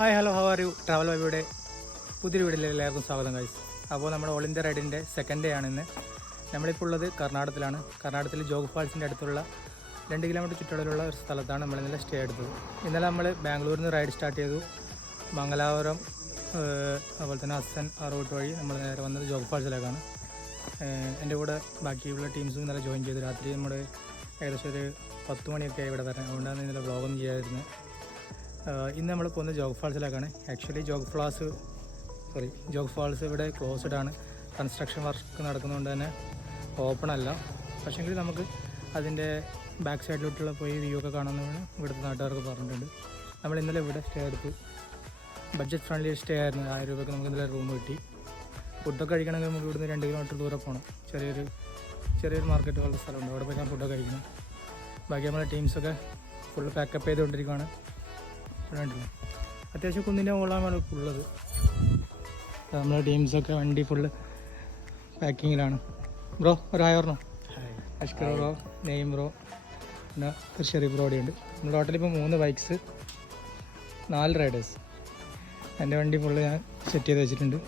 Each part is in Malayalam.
Hi hello how are you? Travel വൈബിയുടെ പുതിയൊരു വീഡിയോയിൽ എല്ലാവർക്കും സ്വാഗതം ഗൈസ്. അപ്പോൾ നമ്മുടെ ഓൾ ഇന്ത്യ റൈഡിൻ്റെ സെക്കൻഡ് ഡേ ആണ് ഇന്ന്. നമ്മളിപ്പോൾ ഉള്ളത് കർണാടകത്തിലാണ്. കർണാടകത്തിൽ ജോഗ് ഫാൾസിൻ്റെ അടുത്തുള്ള 2 കിലോമീറ്റർ ചുറ്റളവിലുള്ള ഒരു സ്ഥലത്താണ് നമ്മൾ ഇന്നലെ സ്റ്റേ എടുത്തത്. ഇന്നലെ നമ്മൾ ബാംഗ്ലൂരിൽ നിന്ന് റൈഡ് സ്റ്റാർട്ട് ചെയ്തു. മംഗലാപുരം അതുപോലെ തന്നെ അസൻ ആ റൂട്ട് വഴി നമ്മൾ നേരെ വന്നത് ജോഗ് ഫാൾസിലേക്കാണ്. എൻ്റെ കൂടെ ബാക്കിയുള്ള ടീംസും ഇന്നലെ ജോയിൻ ചെയ്തു. രാത്രി നമ്മൾ ഏകദേശം ഒരു 10 മണിയൊക്കെ ഇവിടെ വരാൻ, അതുകൊണ്ടാണ് ഇന്നലെ വ്ളോഗൊന്നും ചെയ്യാതിരുന്നത്. ഇന്ന് നമ്മൾ പോകുന്നത് ജോഗ് ഫാൾസിലേക്കാണ്. ആക്ച്വലി ജോഗ് ഫാൾസ് ഇവിടെ ക്ലോസ്ഡ് ആണ്. കൺസ്ട്രക്ഷൻ വർക്ക് നടക്കുന്നതുകൊണ്ട് തന്നെ ഓപ്പൺ അല്ല. പക്ഷേങ്കിൽ നമുക്ക് അതിൻ്റെ ബാക്ക് സൈഡിലോട്ടുള്ള പോയി വ്യൂ ഒക്കെ കാണുന്നതാണ് ഇവിടുത്തെ നാട്ടുകാർക്ക് പറഞ്ഞിട്ടുണ്ട്. നമ്മൾ ഇന്നലെ ഇവിടെ സ്റ്റേ എടുത്തു. ബഡ്ജറ്റ് ഫ്രണ്ട്ലി സ്റ്റേ ആയിരുന്നു. 1000 രൂപയ്ക്ക് നമുക്ക് ഇന്നലെ റൂം കിട്ടി. ഫുഡൊക്കെ കഴിക്കണമെങ്കിൽ നമുക്ക് ഇവിടുന്ന് 2 കിലോമീറ്റർ ദൂരെ പോകണം. ചെറിയൊരു മാർക്കറ്റ് പോലുള്ള സ്ഥലമുണ്ട്. അവിടെ പോയി ഞാൻ ഫുഡൊക്കെ കഴിക്കണം. ബാക്കി നമ്മുടെ ടീംസൊക്കെ ഫുള്ള് പാക്കപ്പ് ചെയ്തുകൊണ്ടിരിക്കുകയാണ്. അത്യാവശ്യം കുന്നിൻ്റെ മുകളാണ് ഇപ്പോൾ ഉള്ളത്. നമ്മളെ ടീംസൊക്കെ വണ്ടി ഫുള്ള് പാക്കിങ്ങിലാണ്. ബ്രോ ഒരു ഹായ് പറഞ്ഞോ. അഷ്കർ ബ്രോ, നെയ്ം ബ്രോ, പിന്നെ ഒരു ഷെറീഫ് ബ്രോ ഉണ്ട്. നമ്മൾ ടോട്ടലിപ്പോൾ 3 ബൈക്സ്, 4 റൈഡേഴ്സ്. എൻ്റെ വണ്ടി ഫുള്ള് ഞാൻ സെറ്റ് ചെയ്ത് വെച്ചിട്ടുണ്ട്.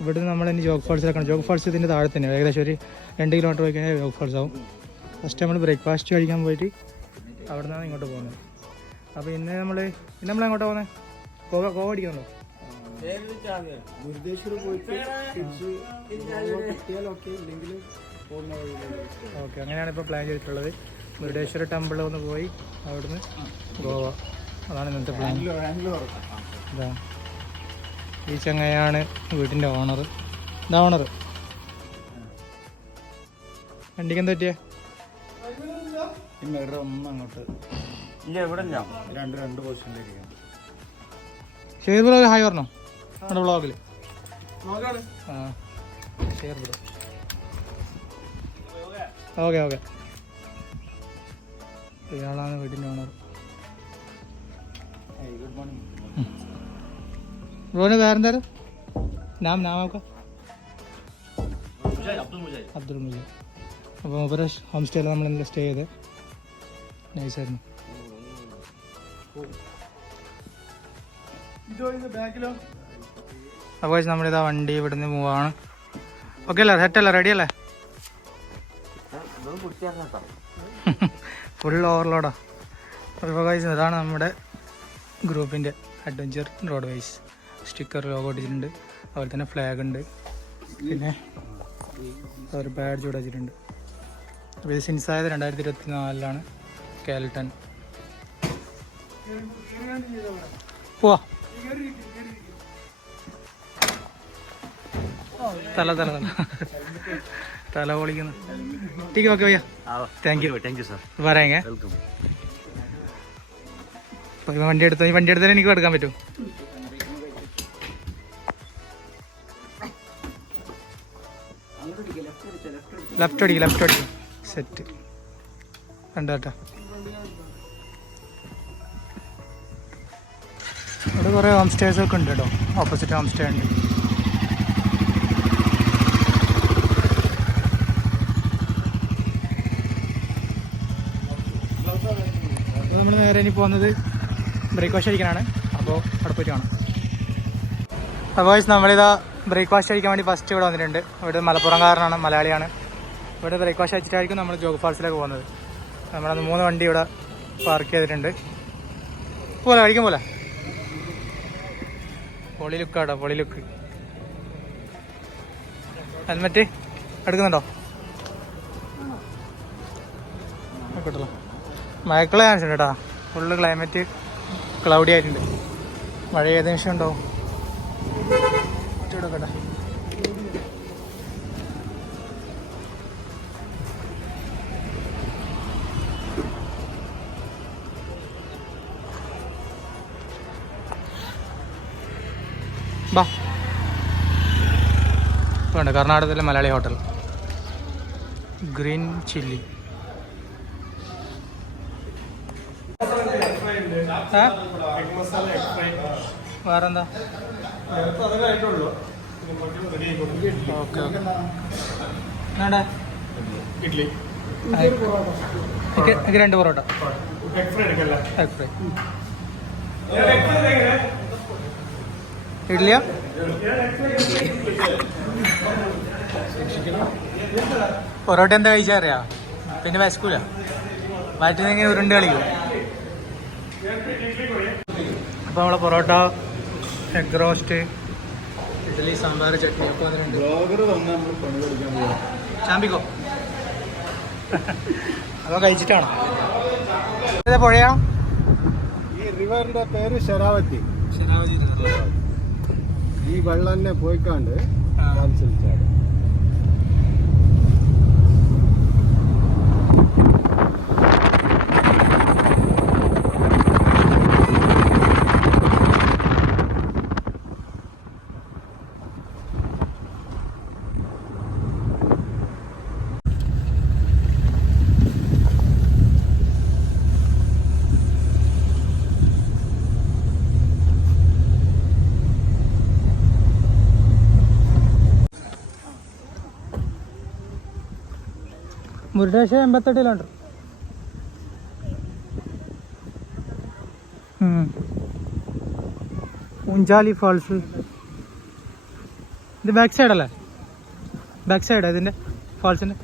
ഇവിടുന്ന് നമ്മൾ ഇനി ജോഗ് ഫാൾസിലേക്കാണ്. ജോഗ് ഫാൾസ് ഇതിൻ്റെ താഴെ തന്നെയാണ്. ഏകദേശം ഒരു 2 കിലോമീറ്റർ പോയി കഴിഞ്ഞാൽ ജോഗ് ഫാൾസ് ആവും. ഫസ്റ്റ് നമ്മൾ ബ്രേക്ക്ഫാസ്റ്റ് കഴിക്കാൻ പോയിട്ട് അവിടെ നിന്നാണ് ഇങ്ങോട്ട് പോകുന്നത്. അപ്പോൾ ഇന്ന് നമ്മൾ എങ്ങോട്ടാണ് പോകുന്നത്? ഗോവ അടിക്കണല്ലോ. ഓക്കെ, അങ്ങനെയാണ് ഇപ്പോൾ പ്ലാൻ ചെയ്തിട്ടുള്ളത്. മുരുടേശ്വര ടെമ്പിളിൽ ഒന്ന് പോയി അവിടുന്ന് ഗോവ, അതാണ് ഇന്നത്തെ പ്ലാൻ. ഇതാ ഈ ചങ്ങയാണ് വീട്ടിൻ്റെ ഓണർ. ഇതാ ഓണർ. വണ്ടിക്ക് എന്താ പറ്റിയേ? അങ്ങോട്ട് ഇല്ല, ഇവിടെ രണ്ട് പൊസിഷനിലിരിക്കാം. ഷെയർ ബ്രോ ഹായ് പറഞ്ഞോ നമ്മുടെ വ്ളോഗിൽ. ആ ഷെയർ ബ്രോ. ഓക്കെ ഇയാളാണ് വീട്ടിൻ്റെ ഓണർ. ഗുഡ് മോർണിംഗ് ബ്രോന്. വേറെന്തായാലും നാമൊക്കെ അബ്ദുൾ മുജീബ്. അപ്പോൾ മൂപ്പര് ഹോം സ്റ്റേയിൽ നമ്മൾ ഇന്നലെ സ്റ്റേ ചെയ്ത് നൈസായിരുന്നു. അപ്പോൾ നമ്മളിതാ വണ്ടി ഇവിടുന്ന് മൂവാണ്. ഓക്കെ അല്ലേ? സെറ്റല്ലേ? റെഡി അല്ലേ? ഫുൾ ഓവർലോഡാ. അപ്പോൾ ഇതാണ് നമ്മുടെ ഗ്രൂപ്പിൻ്റെ adventure road wise. Sticker logo ഒട്ടിച്ചിട്ടുണ്ട്. അതുപോലെ തന്നെ ഫ്ലാഗ് ഉണ്ട്. പിന്നെ ഒരു ബാഡ്ജ് ഇവിടെ വെച്ചിട്ടുണ്ട്. അപ്പോൾ ഇത് സിൻസായത് 2024 കേൽട്ടൺ. പോവാ. തല പൊളിക്കുന്നു. ठीक है, ओके भैया, थैंक यू सर. പറയാങ്ങ വണ്ടി എടുത്താൽ എനിക്ക് എടുക്കാൻ പറ്റും. ലെഫ്റ്റ് അടിക്കും. സെറ്റ് കണ്ടാട്ടാ. ഇവിടെ കുറേ ഹോം സ്റ്റേഴ്സൊക്കെ ഉണ്ട് കേട്ടോ. ഓപ്പോസിറ്റ് ഹോം സ്റ്റേ ഉണ്ട്. അപ്പോൾ നമ്മൾ നേരെ ഇനി പോകുന്നത് ബ്രേക്ക്ഫാസ്റ്റ് കഴിക്കാനാണ്. അപ്പോൾ അവിടെ പോയിട്ട് കാണാം. അപ്പോൾ നമ്മളിതാ ബ്രേക്ക്ഫാസ്റ്റ് കഴിക്കാൻ വേണ്ടി ഫസ്റ്റ് ഇവിടെ വന്നിട്ടുണ്ട്. ഇവിടെ മലപ്പുറംകാരനാണ്, മലയാളിയാണ്. ഇവിടെ ബ്രേക്ക്ഫാസ്റ്റ് കഴിച്ചിട്ടായിരിക്കും നമ്മൾ ജോഗ് ഫാൾസിലേക്ക് പോകുന്നത്. നമ്മളത് 3 വണ്ടി ഇവിടെ പാർക്ക് ചെയ്തിട്ടുണ്ട്. പോലെ കഴിക്കാൻ പോലെ പൊളി ലുക്കാട്ടോ, പൊളി ലുക്ക്. ഹെൽമെറ്റ് എടുക്കുന്നുണ്ടോ? ആയിക്കോട്ടല്ലോ. മഴക്കുള്ള ചാൻസ് ഉണ്ട് കേട്ടോ. ഫുള്ള് ക്ലൈമറ്റ് ക്ലൗഡി ആയിട്ടുണ്ട്. മഴ ഏത് നിമിഷം ഉണ്ടാവും. എടുക്കട്ടെ. ബാ വേണ്ട. കർണാടകത്തിലെ മലയാളി ഹോട്ടൽ ഗ്രീൻ ചില്ലി. വേറെന്താ? ഓക്കെ വേണ്ട. ഇഡ്ഡലി, എനിക്ക് 2 പൊറോട്ട, എഗ് ഫ്രൈ. ഇഡ്ലിയ പൊറോട്ട എന്താ കഴിച്ചാൽ അറിയാം, പിന്നെ വിശക്കൂല, വയറ്റിനെങ്കിൽ ഉരുണ്ട് കളിക്കും. അപ്പോൾ നമ്മളെ പൊറോട്ട, എഗ് റോസ്റ്റ്, ഇഡ്ഡലി, സാമ്പാർ, ചട്നി ഒക്കെ വന്നിട്ടുണ്ട്. ചാമ്പിക്കോ അപ്പോൾ കഴിച്ചിട്ടാണോ? പുഴയാ? ഈ റിവറിന്റെ പേര് ശരാവതി. ശരാവതി. ഈ വെള്ളം തന്നെ പോയിക്കാണ്ട് മത്സരിച്ചാണ്. മുരുടേശ്വരം 88 കിലോമീറ്റർ. ഉഞ്ചാലി ഫാൾസ്. ഇത് ബാക്ക് സൈഡ് അല്ലേ? ബാക്ക് സൈഡാ ഇതിൻ്റെ ഫാൾസിൻ്റെ?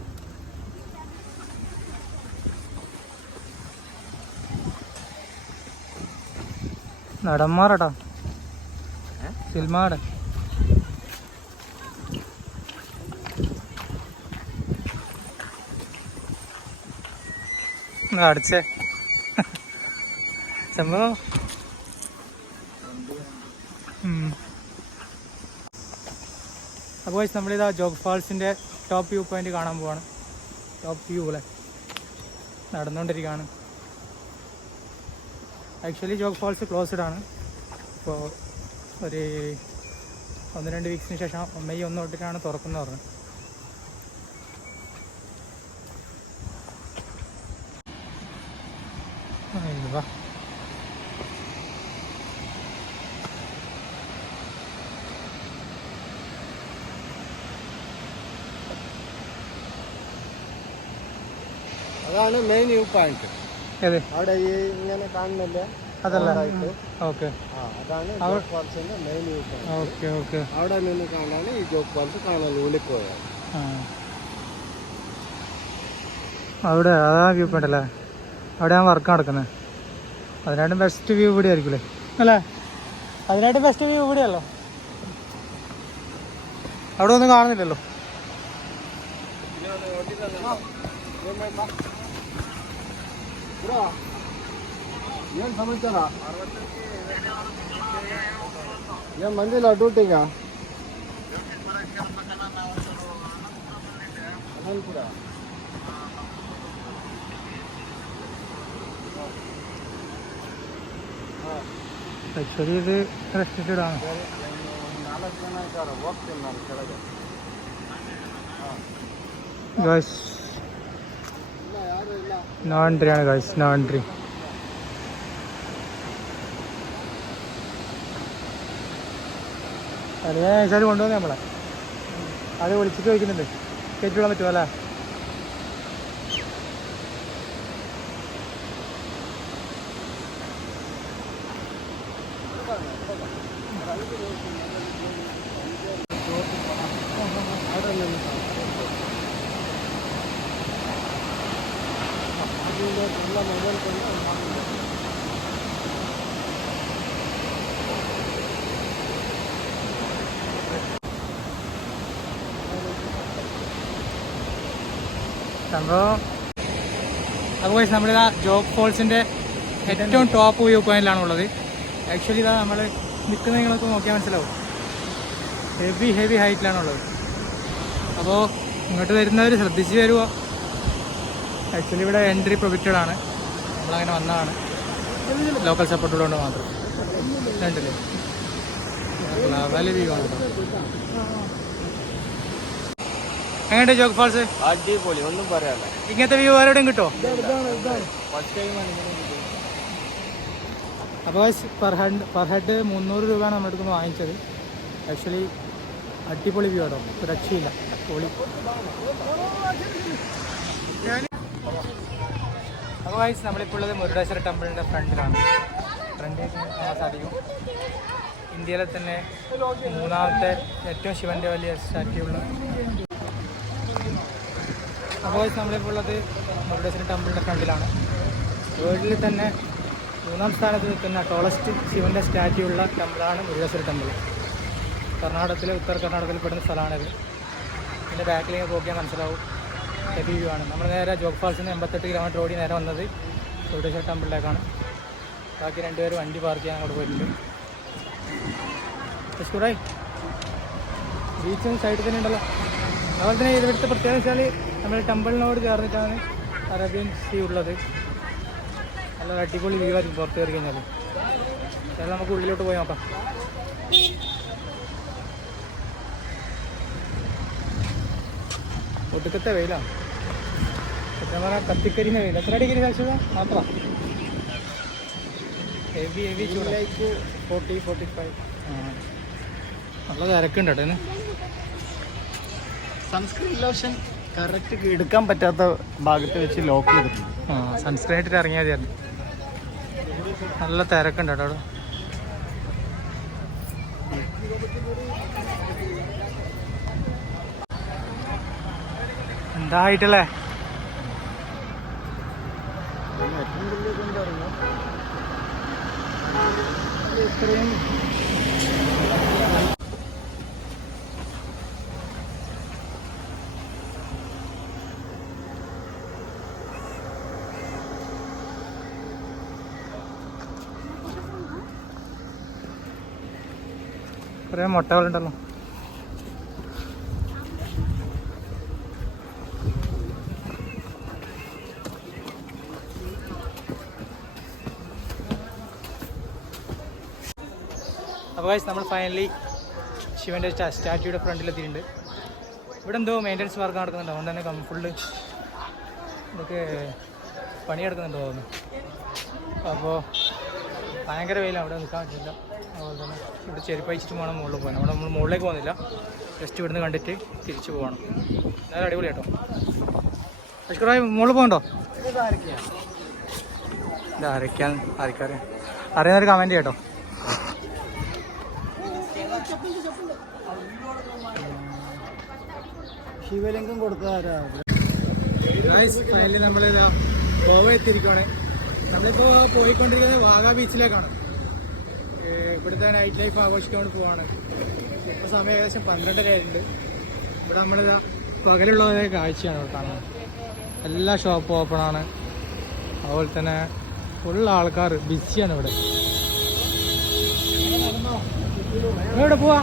നടന്മാരട്ടാ, സിൽമാട. അടിച്ചേ സംഭവം. അപ്പോൾ നമ്മളിതാ ജോഗ് ഫാൾസിൻ്റെ ടോപ്പ് വ്യൂ പോയിന്റ് കാണാൻ പോവാണ്. ടോപ്പ് വ്യൂ അല്ലേ, നടന്നുകൊണ്ടിരിക്കുകയാണ്. ആക്ച്വലി ജോഗ് ഫാൾസ് ക്ലോസ്ഡ് ആണ്. ഇപ്പോൾ ഒരു 1-2 വീക്സിന് ശേഷം മെയ് 1 തൊട്ടിട്ടാണ് തുറക്കുന്നത് പറഞ്ഞത്. വാ, അതാണ് മെയിൻ വ്യൂ പോയിന്റ്. അവിടെ ഈ ഇങ്ങനെ കാണുന്നില്ലേ, അതല്ല? ഓക്കെ, അതാണ് ജോഗ് ഫാൾസിന്റെ main view point. Okay okay. അവിടെ നിന്ന് കാണാണ് ഈ ജോഗ് ഫാൾസ് കാണാൻ ഉള്ളിൽ പോയാൽ. അവിടെ അതാ വ്യൂ പോയിന്റ് അല്ലേ? അവിടെയാണ് വർക്ക് നടക്കുന്നത്. അതിനായിട്ടും ബെസ്റ്റ് വ്യൂ ഇവിടെ ആയിരിക്കും അല്ലേ? അതിനായിട്ട് ബെസ്റ്റ് വ്യൂ ഇവിടെയല്ലോ. അവിടെ ഒന്നും കാണുന്നില്ലല്ലോ. ಏನ್ ಸಮಾಚಾರ? ಏನ್ ಬಂದಿಲ್ಲ ಡ್ಯೂಟಿಗ? ആക്ച്വലി ഇത് റെസ്ട്രിക്റ്റഡ് ആണ്. 4 ಜನ ಇದ್ದಾರೆ, ಹೋಗ್ತೀನಿ ನಾನು ಕೆಳಗೆ. ഗായ്സ് നോ എൻട്രി ആണ് ഗായ്സ്, നോ എൻട്രി. അറിയാൻ വെച്ചാൽ കൊണ്ടുവന്നേ നമ്മളെ. അത് വിളിച്ചിട്ട് ചോദിക്കുന്നുണ്ട് കയറ്റിവിടാൻ പറ്റുമോ അല്ലേ? സംഭവം അപ്പോൾ നമ്മളിതാ ജോഗ് ഫോൾസിൻ്റെ ഏറ്റവും ടോപ്പ് വ്യൂ പോയിന്റിലാണുള്ളത്. ആക്ച്വലി ഇതാ നമ്മൾ നിൽക്കുന്ന നിങ്ങളൊക്കെ നോക്കിയാൽ മനസ്സിലാവും, ഹെവി ഹൈറ്റിലാണുള്ളത്. അപ്പോൾ ഇങ്ങോട്ട് വരുന്നവർ ശ്രദ്ധിച്ച് വരുമോ? ആക്ച്വലി ഇവിടെ എൻട്രി പ്രൊഹിബിറ്റഡ് ആണ്. നമ്മളങ്ങനെ വന്നതാണ് ലോക്കൽ സപ്പോർട്ട് ഉള്ളതുകൊണ്ട് മാത്രം. രണ്ടില്ലേ വലിയ വ്യൂ ആണ്. എങ്ങനെയുണ്ട് ജോഗ് ഫാൾസ്? അടിപൊളി, ഒന്നും പറയാല്ല. ഇങ്ങനത്തെ വ്യൂ ആരോടെയും കിട്ടുമോ? അപ്പോൾ പെർ ഹെഡ് 300 രൂപയാണ് നമ്മുടെ അടുത്ത് വാങ്ങിച്ചത്. ആക്ച്വലി അടിപൊളി വ്യൂ ആട്ടോ, രക്ഷയില്ല. പൊളി. അപ്പോൾ ഗൈസ് നമ്മളിപ്പോൾ ഉള്ളത് മുരുടേശ്വര ടെമ്പിളിൻ്റെ ഫ്രണ്ടിലാണ്. ഫ്രണ്ടിലേക്ക് കാണാൻ സാധിക്കും. ഇന്ത്യയിലെ തന്നെ മൂന്നാമത്തെ ഏറ്റവും ശിവൻ്റെ വലിയ സ്റ്റാറ്റ്യൂ ഉള്ള. അപ്പോൾ നമ്മളിപ്പോൾ ഉള്ളത് മുരുടേശ്വര ടെമ്പിളിൻ്റെ ഫ്രണ്ടിലാണ്. വേൾഡിൽ തന്നെ 3-ാം സ്ഥാനത്ത് നിൽക്കുന്ന ടോളസ്റ്റ് ശിവൻ്റെ സ്റ്റാറ്റ്യൂ ഉള്ള ടെമ്പിളാണ് മുരുടേശ്വര ടെമ്പിൾ. കർണാടകത്തിലെ ഉത്തര കർണാടകത്തിൽ പെടുന്ന സ്ഥലമാണിത്. ഇതിൻ്റെ ബാക്കിലേക്ക് നോക്കിയാൽ മനസ്സിലാവും. ഹെവി വ്യൂ ആണ്. നമ്മൾ നേരെ ജോഗ് ഫാൾസിൽ നിന്ന് 88 കിലോമീറ്റർ ഓടി നേരെ വന്നത് മുരുടേശ്വര ടെമ്പിളിലേക്കാണ്. ബാക്കി 2 പേര് വണ്ടി പാർക്ക് ചെയ്യാൻ അങ്ങോട്ട് പോയിട്ടുണ്ട്. സ്കൂറായി ബീച്ചും സൈഡിൽ തന്നെ ഉണ്ടല്ലോ. അതുപോലെ തന്നെ ഇവിടുത്തെ പ്രത്യേകത വെച്ചാൽ നമ്മൾ ടെമ്പിളിനോട് ചേർന്നിട്ടാണ് അറേബ്യൻ സീ ഉള്ളത്. നല്ല അടിപൊളി വ്യൂ ആയിരിക്കും പുറത്ത് കയറി കഴിഞ്ഞാൽ. അതായത് നമുക്ക് ഉള്ളിലോട്ട് പോയി നോക്കാം. ഒടുക്കത്തെ വെയിലാണ്. സത്യം പറഞ്ഞാൽ കത്തിക്കരിൻ്റെ വെയിൽ. എത്ര ഡിഗ്രി സെൽഷ്യസ് മാത്രം? ഹെവി ചൂടായിട്ട് 40-45. നല്ല തിരക്കുണ്ട് കേട്ടോ. സൺസ്ക്രീൻ ലോഷൻ കറക്റ്റ് എടുക്കാൻ പറ്റാത്ത ഭാഗത്ത് വെച്ച് ലോക്ക് ചെയ്തിട്ടുണ്ട്. സൺസ്ക്രീൻ ഇട്ടിട്ട് ഇറങ്ങിയാൽ മതിയായിരുന്നു. നല്ല തിരക്കുണ്ട് കേട്ടോ. എന്തായിട്ടല്ലേ ഇത്രയും കുറേ മുട്ടകളുണ്ടല്ലോ. അപ്പോൾ നമ്മൾ ഫൈനലി ശിവൻ്റെ സ്റ്റാറ്റ്യൂയുടെ ഫ്രണ്ടിലെത്തിയിട്ടുണ്ട്. ഇവിടെ എന്തോ മെയിൻ്റനൻസ് വർക്ക് നടക്കുന്നുണ്ട്. അതുകൊണ്ട് തന്നെ ഫുള്ള് ഇതൊക്കെ പണിയെടുക്കുന്നുണ്ടോ തോന്നുന്നു. അപ്പോൾ ഭയങ്കര വെയിലാണ്, അവിടെ നിൽക്കാൻ പറ്റില്ല. അതുപോലെ തന്നെ ഇവിടെ ചെരുപ്പഴിച്ചിട്ട് പോകണം മുകളിൽ പോകാൻ. അവിടെ നമ്മൾ മുകളിലേക്ക് പോകുന്നില്ല, ജസ്റ്റ് ഇവിടുന്ന് കണ്ടിട്ട് തിരിച്ചു പോകണം. എന്നാലും അടിപൊളി കേട്ടോ. അഷ്കറായി മുകളിൽ പോകണ്ടോ? ഇത് ആരൊക്കെയാണ് ആർക്കറിയാം, അറിയുന്നൊരു കമൻറ്റ് കേട്ടോ. ശിവലിംഗം കൊടുത്താരാ? ഫൈനലി നമ്മളിതാ ഗോവ എത്തിയിരിക്കുകയാണ്. നമ്മളിപ്പോൾ പോയിക്കൊണ്ടിരിക്കുന്നത് വാഗ ബീച്ചിലേക്കാണ്. ഇവിടുത്തെ നൈറ്റ് ലൈഫ് ആഘോഷിക്കാൻ വേണ്ടി പോവാണ്. ഇപ്പോൾ സമയം ഏകദേശം 12:30 ആയിട്ടുണ്ട്. ഇവിടെ നമ്മളിതാ പകലുള്ളതായ കാഴ്ചയാണ് ഇവിടെ കാണുന്നത്. എല്ലാ ഷോപ്പും ഓപ്പണാണ്. അതുപോലെ തന്നെ ഫുൾ ആൾക്കാർ ബിസിയാണ് ഇവിടെ. എവിടെ പോവാ?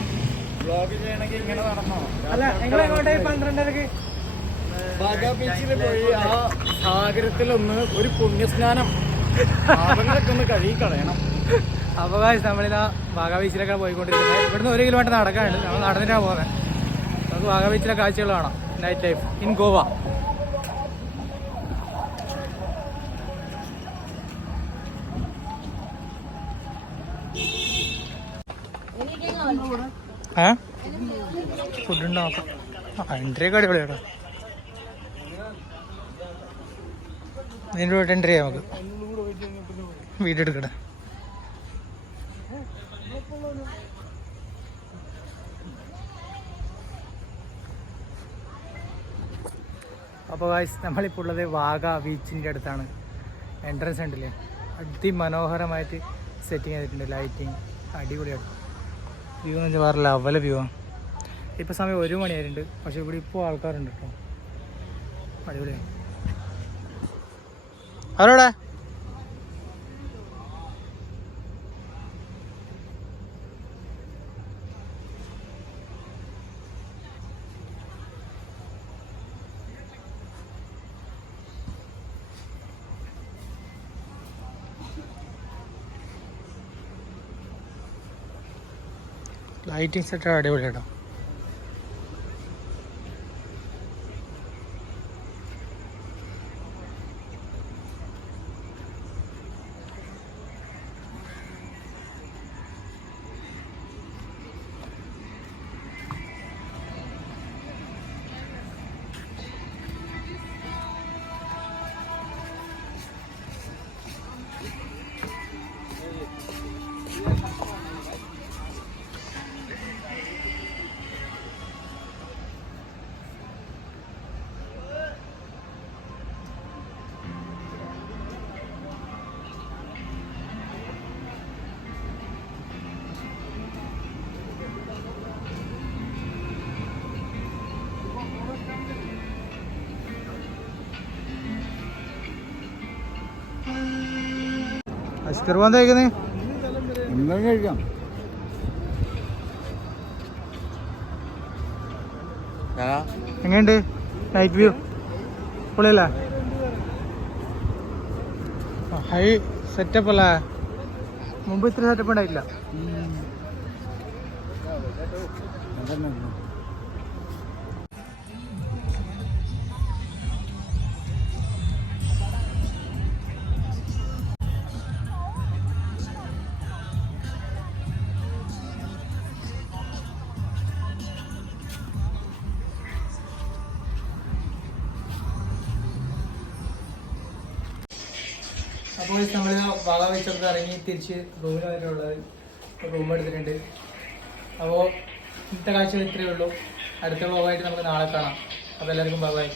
വ്ളോഗ് ചെയ്യണമെങ്കിൽ ഇങ്ങനെ നടന്നോ? അല്ല, നിങ്ങൾ എങ്ങോട്ടേ 12:30-ക്ക്? വാഗ ബീച്ചിൽ പോയി ആ സാഗരത്തിലൊന്ന് ഒരു പുണ്യസ്നാനം പാപങ്ങളൊക്കെ ഒന്ന് കഴുകിക്കളയണം. അപ്പോൾ നമ്മളിതാ വാഗ ബീച്ചിലൊക്കെ പോയിക്കൊണ്ടിരിക്കുന്നത്. ഇവിടുന്ന് 1 കിലോമീറ്റർ നടക്കാനുണ്ട്. നമ്മൾ നടന്നിട്ടാണ് പോകുന്നത്. നമുക്ക് വാഗ ബീച്ചിലെ കാഴ്ചകൾ കാണാം. Night life in Goa. Food നോക്കാം. എൻട്രിയൊക്കെ അടിപൊളിയാട്ടോ. ഇതിൻ്റെ കൂടെ എൻട്രി ചെയ്യാം നമുക്ക്. വീഡിയോ എടുക്കട്ടെ. അപ്പോൾ ഗായ്സ് നമ്മളിപ്പോൾ ഉള്ളത് വാഗ ബീച്ചിൻ്റെ അടുത്താണ്. എൻട്രൻസ് ഉണ്ടല്ലേ, അതിമനോഹരമായിട്ട് സെറ്റിങ് ചെയ്തിട്ടുണ്ട്. ലൈറ്റിങ് അടിപൊളിയായിട്ട്. വ്യൂ എന്ന് വെച്ചാൽ വേറെ ലെവൽ വ്യൂ ആണ്. ഇപ്പോൾ സമയം 1 മണിയായിട്ടുണ്ട്. പക്ഷേ ഇവിടെ ഇപ്പോൾ ആൾക്കാരുണ്ട് കേട്ടോ. അടിപൊളിയാണ്. അവരോടെ ലൈറ്റിംഗ് സെറ്റ് അടിപൊളിയാട്ടോ. അഷ്കർ എന്താ കഴിക്കുന്നത്? എന്തെങ്കിലും കഴിക്കാം. എങ്ങനെയുണ്ട് നൈറ്റ് വ്യൂ? പൊളിയല്ലേ? ഹൈ സെറ്റപ്പ് അല്ലേ? മുമ്പ് ഇത്ര സെറ്റപ്പ് ഉണ്ടായിട്ടില്ല. അപ്പോൾ നമ്മൾ വാഗ ബീച്ചൊക്കെ ഇറങ്ങി തിരിച്ച് റൂമിൽ വന്നിട്ടുള്ളത്. റൂം എടുത്തിട്ടുണ്ട്. അപ്പോൾ ഇന്നത്തെ കാഴ്ച ഇത്രയേ ഉള്ളൂ. അടുത്ത വ്ളോഗായിട്ട് നമുക്ക് നാളെ കാണാം. അപ്പോൾ എല്ലാവർക്കും ബൈ ബൈ.